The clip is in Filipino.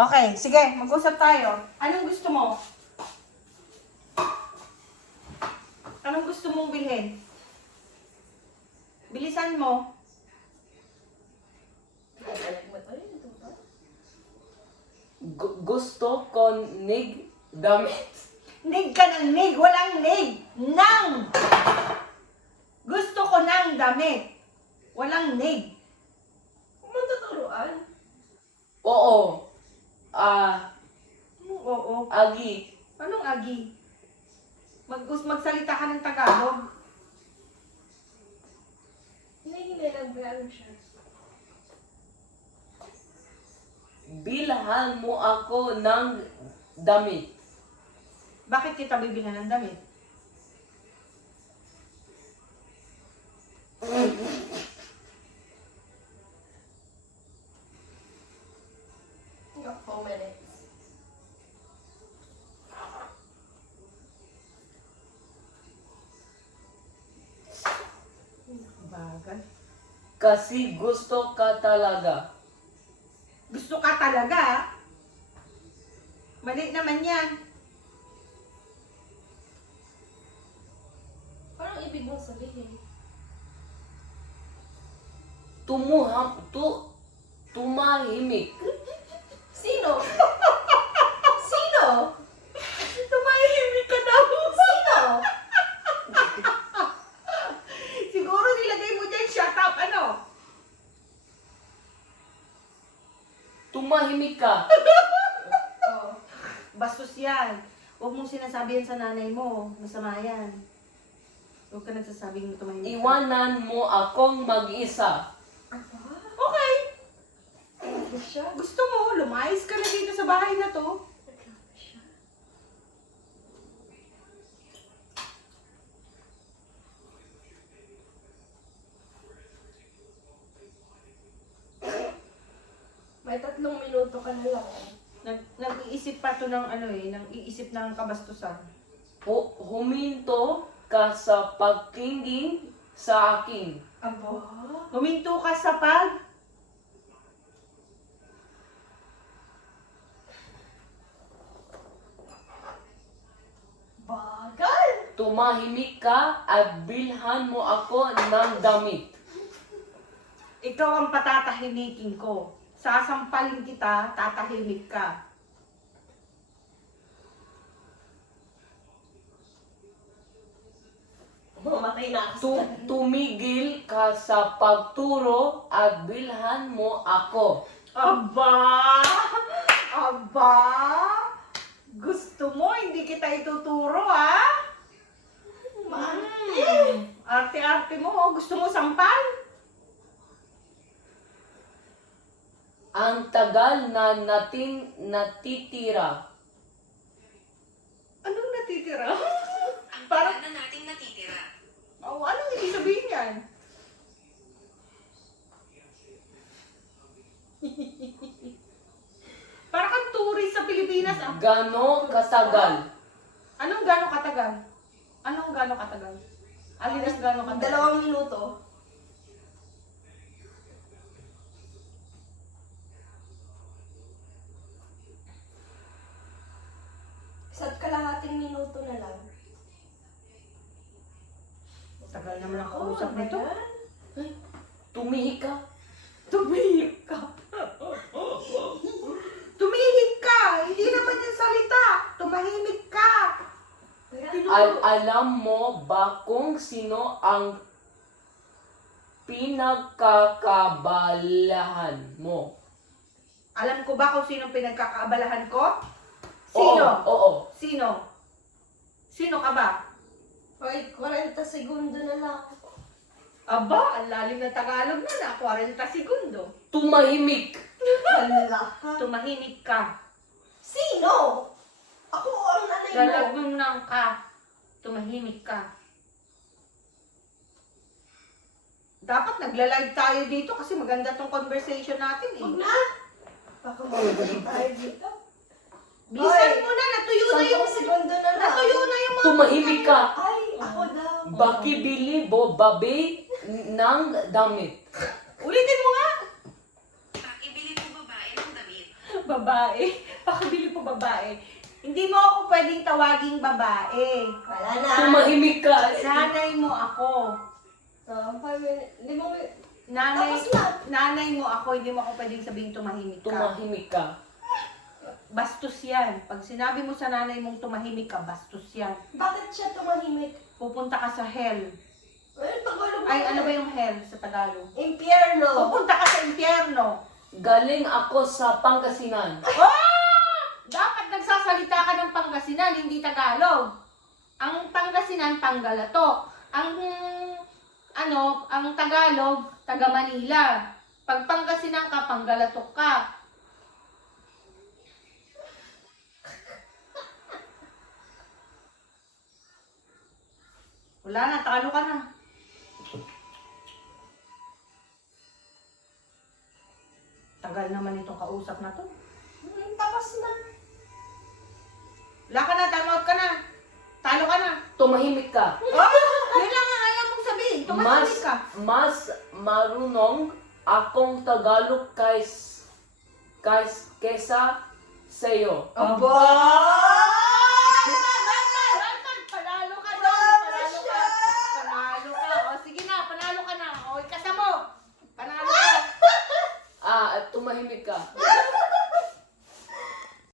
Okay, sige, mag-usap tayo. Anong gusto mo? Anong gusto mong bilhin? Bilisan mo. Gusto ko nig damit. Nig ka ng nig, walang nig. Nang! Gusto ko ng damit. Walang nig. Matuturuan? Oo. Oo. Agi. Anong agi? Magsalita ka ng Tagalog. Nahihilang ba ano siya? Bilhan mo ako ng damit. Bakit kita bibilhan ng damit? You got 4 minutes. Bagay. Kasi gusto ka talaga. Gusto ka talaga? Mali naman yan. Parang ibig mong sabihin. Tumahimik. Sino? Sino? Tumahimik ka daw. Sino? Siguro nilagay mo dyan, shut up, ano? Tumahimik ka. Oh. Bastos yan. Huwag mong sinasabi yan sa nanay mo. Masama yan. Huwag ka nagsasabing tumahimik ka. Iwanan mo akong mag-isa. Okay. Ano siya? Gusto mo, lumayas ka na dito sa bahay na to. Nagkapa siya. May 3 minuto ka na lang. Nag-iisip pa to ng ano eh, nang iisip ng kabastusan. Huminto ka sa pagkinging sa akin. Abo? Huminto ka sa pag... Bagal! Tumahimik ka at bilhan mo ako ng damit. Ikaw ang patatahimikin ko. Sasampalin kita, tatahimik ka. Mamatay na ako. Tumigil ka sa pagturo at bilhan mo ako. Aba! Aba! Gusto mo, hindi kita ituturo, ha? Arte-arte mo, gusto mo sampal? Ang tagal na nating natitira. Anong natitira? Ang Parang, tagal na nating natitira. oh, anong ibig sabihin yan? Parang kang tourist sa Pilipinas, ah. Gano katagal? Anong gano'ng katagal? Anong gano'ng katagal? Alin ang gano'ng katagal? 2 minuto. Isa't kalahating minuto na lang. Tagal naman ang kausap nito. Tumihik ka. Tumihik ka. Tumihik ka! Hindi naman yung salita. Tumahimik ka. Alam mo ba kung sino ang pinagkakabalahan mo? Alam ko ba kung sino pinagkakaabalahan ko? Sino? Oo. Sino? Sino ka ba? Hoy, 40 segundo na lang. Aba, ang lalim na Tagalog na 40 segundo. Tumahimik. Wala. Tumahimik ka. Sino? Ako ang nanay mo. Galagong ng ka. Tumahimik ka. Dapat nagla-live tayo dito kasi maganda tong conversation natin eh. Huwag na. Baka mawala tayo dito. Bilisan Hoy, mo na, natuyo na 10 yung... segundo na lang. Natuyo na yung mga... Tumahimik ka. Ay, ako daw. Bakibili bo babe ng damit. Ulitin mo nga. Pakibili po babae ng damit. Babae. Pakabili po babae. Hindi mo ako pwedeng tawaging babae. Wala na. Tumahimik ka. Nanay mo ako. Nanay, Tapos na. nanay mo ako, hindi mo ako pwedeng sabihin tumahimik ka. Tumahimik ka. Bastos yan. Pag sinabi mo sa nanay mong tumahimik ka, bastos yan. Bakit siya tumahimik? Pupunta ka sa hell. Ay, Tagalog Ay, ano ba yung hell sa Tagalog? Impyerno. Pupunta ka sa impyerno. Galing ako sa Pangasinan. Oh! Dapat nagsasalita ka ng Pangasinan, hindi Tagalog. Ang Pangasinan, Panggalatok. Ang Tagalog, taga Manila. Pag Pangasinan ka, Panggalatok ka. Wala na, talo ka na. Tagal naman itong kausap na to. Tapos na. Wala ka na, time out ka na. Talo ka na. Tumahimik ka. Oh, yun lang ang alam mong sabihin. Tumatawid ka. Mas marunong akong Tagalog kesa sa'yo. Aba! Panalo ka doon. Panalo ka. Panalo ka. O sige na, panalo ka na. O ikasa mo. Panalo ka. Tumahimik ka.